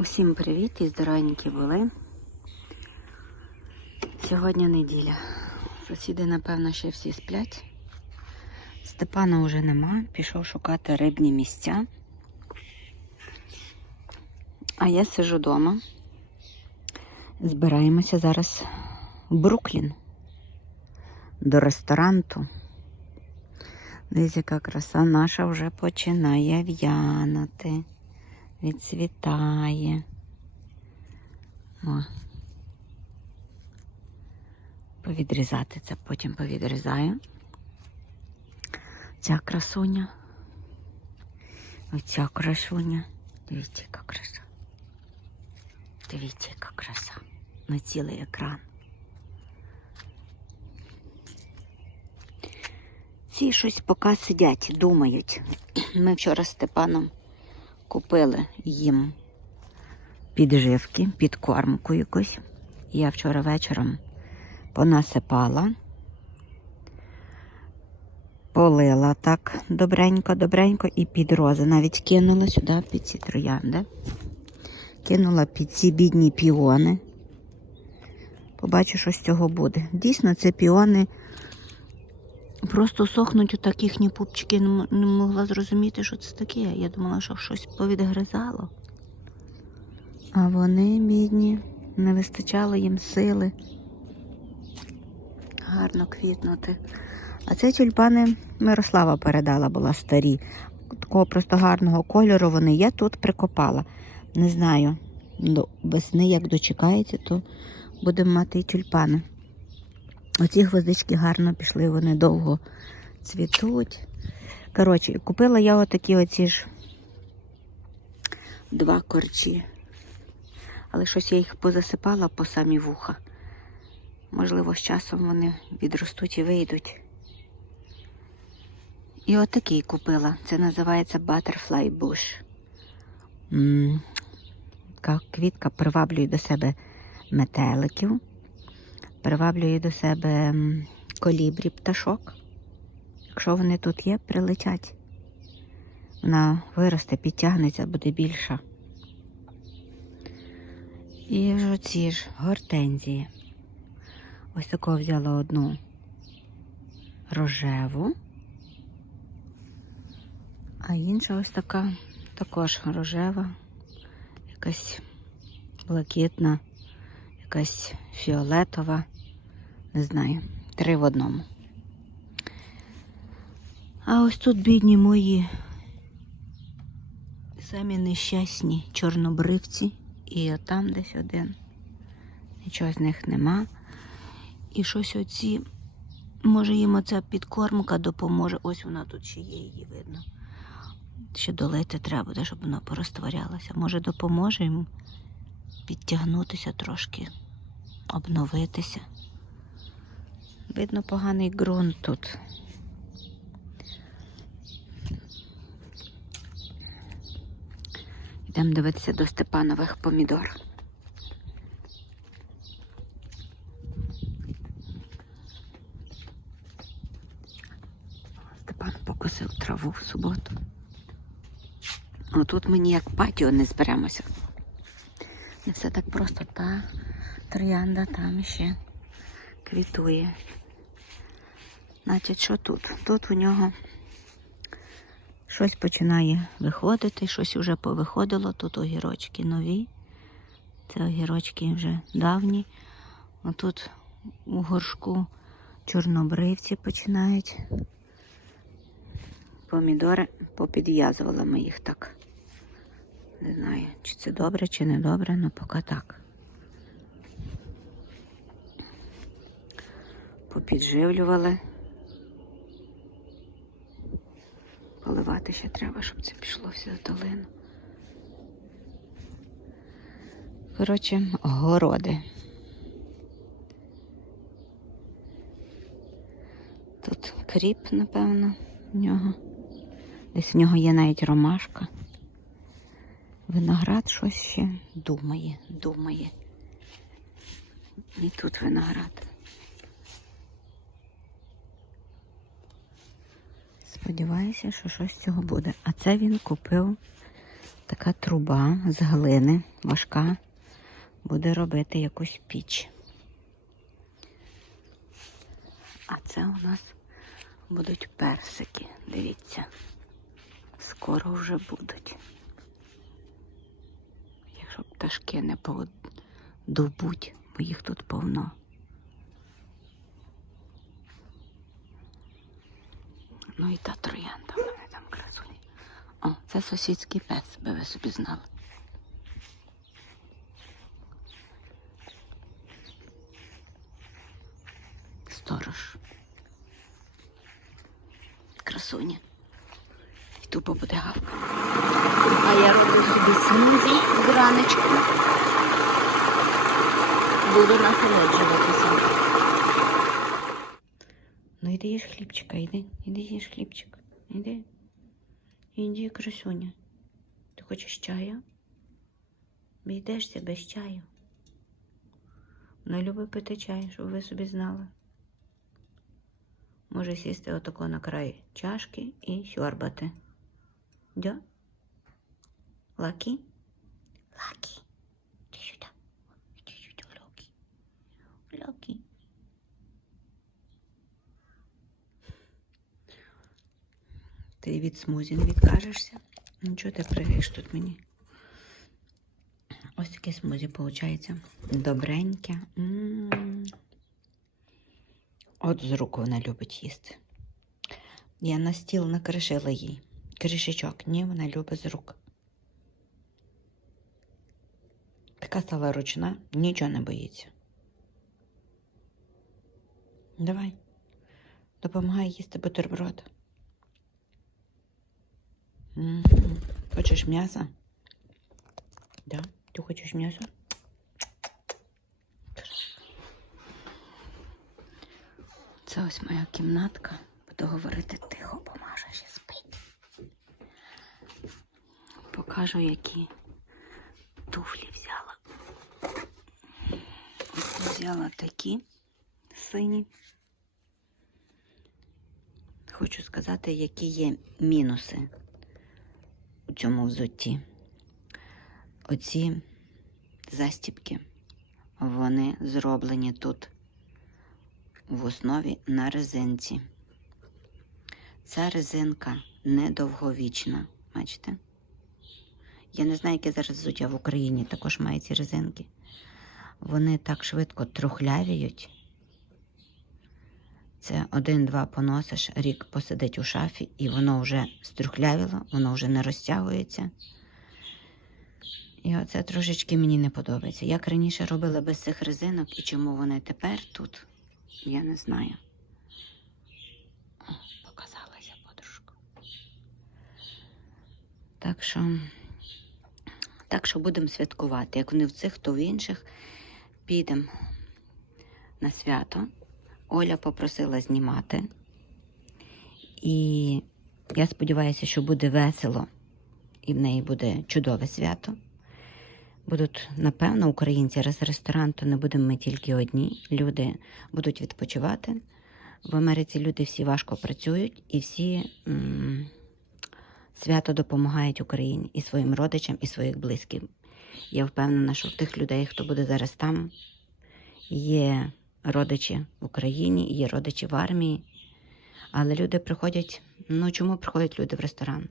Усім привіт і здоровенькі були. Сьогодні неділя. Сусіди, напевно, ще всі сплять. Степана вже нема, пішов шукати рибні місця. А я сижу вдома. Збираємося зараз в Бруклін до ресторанту. Дивіться, яка краса наша вже починає в'янати відцвітає. О. Повідрізати це, потім повідрізаю. Ця красуня. Оця красуня. Дивіться, яка краса. Дивіться, яка краса. На цілий екран. Ці щось поки сидять, думають. Ми вчора з Степаном купили їм підживки, підкормку якусь. Я вчора вечором понасипала, полила так добренько-добренько і під рози. Навіть кинула сюди під ці троянди. Кинула під ці бідні піони. Побачу, що з цього буде. Дійсно, це піони. Просто сохнуть отак їхні пупчики, не могла зрозуміти, що це таке. Я думала, що щось повідгризало. А вони, бідні, не вистачало їм сили гарно квітнути. А це тюльпани Мирослава передала, була старі. Такого просто гарного кольору вони я тут прикопала. Не знаю, до весни, як дочекається, то будемо мати і тюльпани. Оці гвоздички гарно пішли, вони довго цвітуть. Коротше, купила я отакі оці ж два корчі. Але щось я їх позасипала по самі вуха. Можливо, з часом вони відростуть і вийдуть. І отакий купила. Це називається Butterfly Bush. М, Така квітка приваблює до себе метеликів приваблює до себе колібрі пташок. Якщо вони тут є, прилетять. Вона виросте, підтягнеться, буде більша. І ж оці ж гортензії. Ось такого взяла одну рожеву, а інша ось така також рожева, якась блакитна якась фіолетова, не знаю, три в одному. А ось тут бідні мої самі нещасні чорнобривці, і там десь один. Нічого з них нема. І щось оці, може їм оця підкормка допоможе. Ось вона тут ще є, її видно. Ще долити треба, буде, щоб вона порозтворялася. Може допоможе йому підтягнутися трошки, обновитися. Видно, поганий ґрунт тут. Йдемо дивитися до Степанових помідор. Степан покосив траву в суботу. Отут мені як патіо не зберемося. Не все так просто. Та троянда там ще квітує. Значить, що тут? Тут у нього щось починає виходити, щось вже повиходило. Тут огірочки нові. Це огірочки вже давні. Отут у горшку чорнобривці починають. Помідори попідв'язували ми їх так. Не знаю, чи це добре, чи не добре, але поки так. Попідживлювали. Поливати ще треба, щоб це пішло все в долину. Коротше, городи. Тут кріп, напевно, в нього. Десь в нього є навіть ромашка. Виноград щось ще думає, думає. І тут виноград. Сподіваюся, що щось з цього буде. А це він купив Така труба з глини важка буде робити якусь піч. А це у нас будуть персики. Дивіться. Скоро вже будуть. Пташки не подобуть, бо їх тут повно. Ну і та троянда в мене там красуні. О, це сусідський пес, би ви собі знали. Сторож. Красуня. І тупо буде гавка. А я роблю собі смузі зранечку. Буду насолоджуватися. Ну іди їж хлібчика, іди, іди їж хлібчик. Іди. Іди, красуня. Ти хочеш чаю? Бійдешся без чаю. Вона любить пити чай, щоб ви собі знали. Може сісти отако на край чашки і сьорбати. Дя? Лакі? Лакі. Іди сюди. Іди сюди, Лакі. Лакі. Ти від смузі не відкажешся? Ну чого ти пригаєш тут мені? Ось таке смузі виходить. Добреньке. М. От з рук вона любить їсти. Я на стіл накришила їй. Кришечок. Ні, вона любить з рук. Така стала ручна, нічого не боїться. Давай. Допомагай їсти бутерброд. Мгм. Хочеш м'ясо? Да? Ти хочеш м'ясо? Це ось моя кімнатка. Буду говорити тихо, бо Маша ще спить. Покажу, які туфлі взяла. Такі сині. Хочу сказати, які є мінуси у цьому взутті. Оці застіпки, вони зроблені тут в основі на резинці. Ця резинка недовговічна. Бачите? Я не знаю, яке зараз взуття в Україні також має ці резинки. Вони так швидко трухлявіють. Це один-два поносиш, рік посидить у шафі, і воно вже струхлявіло, воно вже не розтягується. І оце трошечки мені не подобається. Як раніше робила без цих резинок і чому вони тепер тут, я не знаю. Показалася подружка. Так що, так що будемо святкувати. Як вони в цих, то в інших підемо на свято. Оля попросила знімати. І я сподіваюся, що буде весело і в неї буде чудове свято. Будуть, напевно, українці раз ресторан, то не будемо ми тільки одні. Люди будуть відпочивати. В Америці люди всі важко працюють і всі м- свято допомагають Україні і своїм родичам, і своїх близьких. Я впевнена, що в тих людей, хто буде зараз там, є родичі в Україні, є родичі в армії. Але люди приходять. Ну чому приходять люди в ресторан?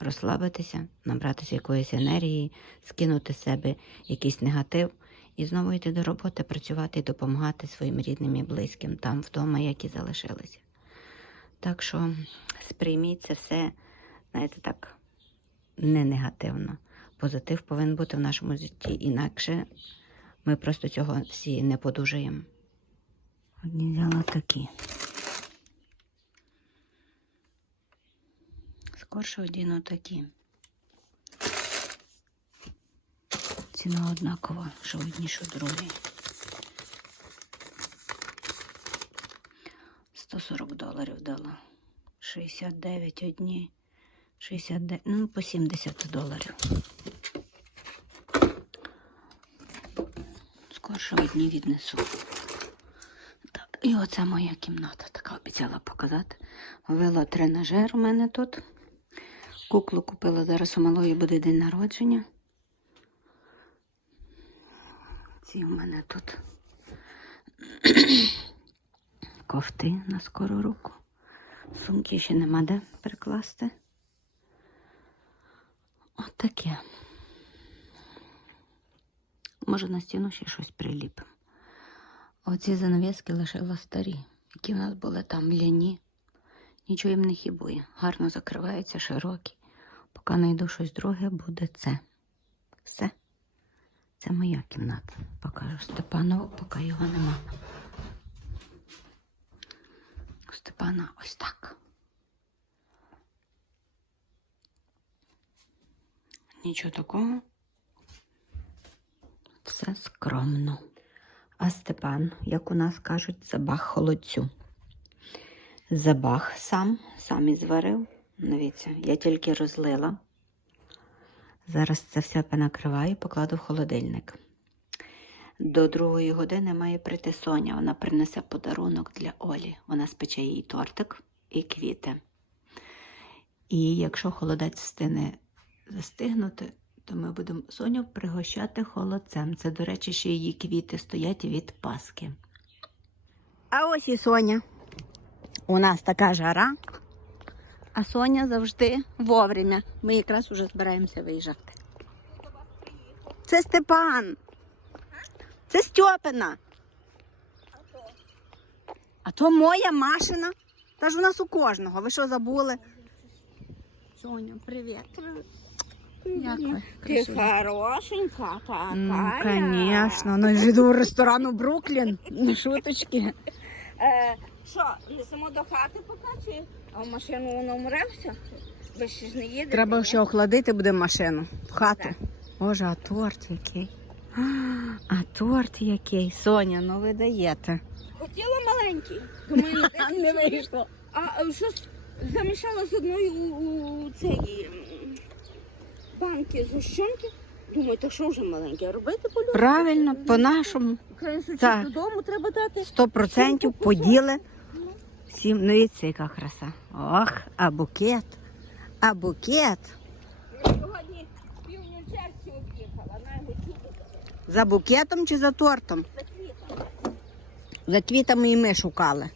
Розслабитися, набратися якоїсь енергії, скинути з себе якийсь негатив і знову йти до роботи, працювати і допомагати своїм рідним і близьким там вдома, які залишилися. Так що сприйміть це все, знаєте, так не негативно. Позитив повинен бути в нашому житті, інакше ми просто цього всі не подужаємо. Одні взяла такі. Скорше одіну такі. Ціна однакова, що одні, що другі. 140 доларів дала. 69 одні. 69, ну, по 70 доларів. Скорше одні віднесу. Так, і оце моя кімната, така обіцяла показати. Велотренажер у мене тут. Куклу купила зараз у малої буде день народження. Ці у мене тут кофти на скору руку. Сумки ще нема де прикласти. От таке. Може на стіну ще щось приліпимо. Оці занавіски лишила старі, які в нас були там ляні. Нічого їм не хібує. Гарно закриваються, широкі. Поки знайду щось друге, буде це. Все. Це моя кімната. Покажу Степанову, поки його нема. Степана ось так. Нічого такого. Скромно. А Степан, як у нас кажуть, забах холодцю. Забах сам, сам і зварив. Дивіться, я тільки розлила. Зараз це все понакриваю і покладу в холодильник. До другої години має прийти Соня. Вона принесе подарунок для Олі. Вона спече їй тортик і квіти. І якщо холодець стине застигнути, то ми будемо Соню пригощати холодцем. Це, до речі, ще її квіти стоять від Паски. А ось і Соня. У нас така жара, а Соня завжди вовремя. Ми якраз уже збираємося виїжджати. Це Степан. Це Стьопина. А то моя машина. Та ж у нас у кожного. Ви що забули? Соня, привіт. Ти хорошенька така. Ну, звісно, ну ж йду в ресторану Бруклін. Не шуточки. Е, що, несемо до хати поки чи а в машину воно вмревся? Ви ще ж не їдете? Треба ще охладити буде машину в хату. Так. Боже, а торт який. А, А торт який. Соня, ну ви даєте. Хотіла маленький. Думаю, не вийшло. А щось замішала з одної у, м, банки згущенки. Думаю, так що вже маленьке? Робити по Правильно, по-нашому. Так. додому треба дати. Сто процентів поділи. Всім, ну дивіться, яка краса. Ох, а букет. А букет. Я сьогодні півню черзі об'їхала, на його За букетом чи за тортом? за квітом. За квітами і ми шукали.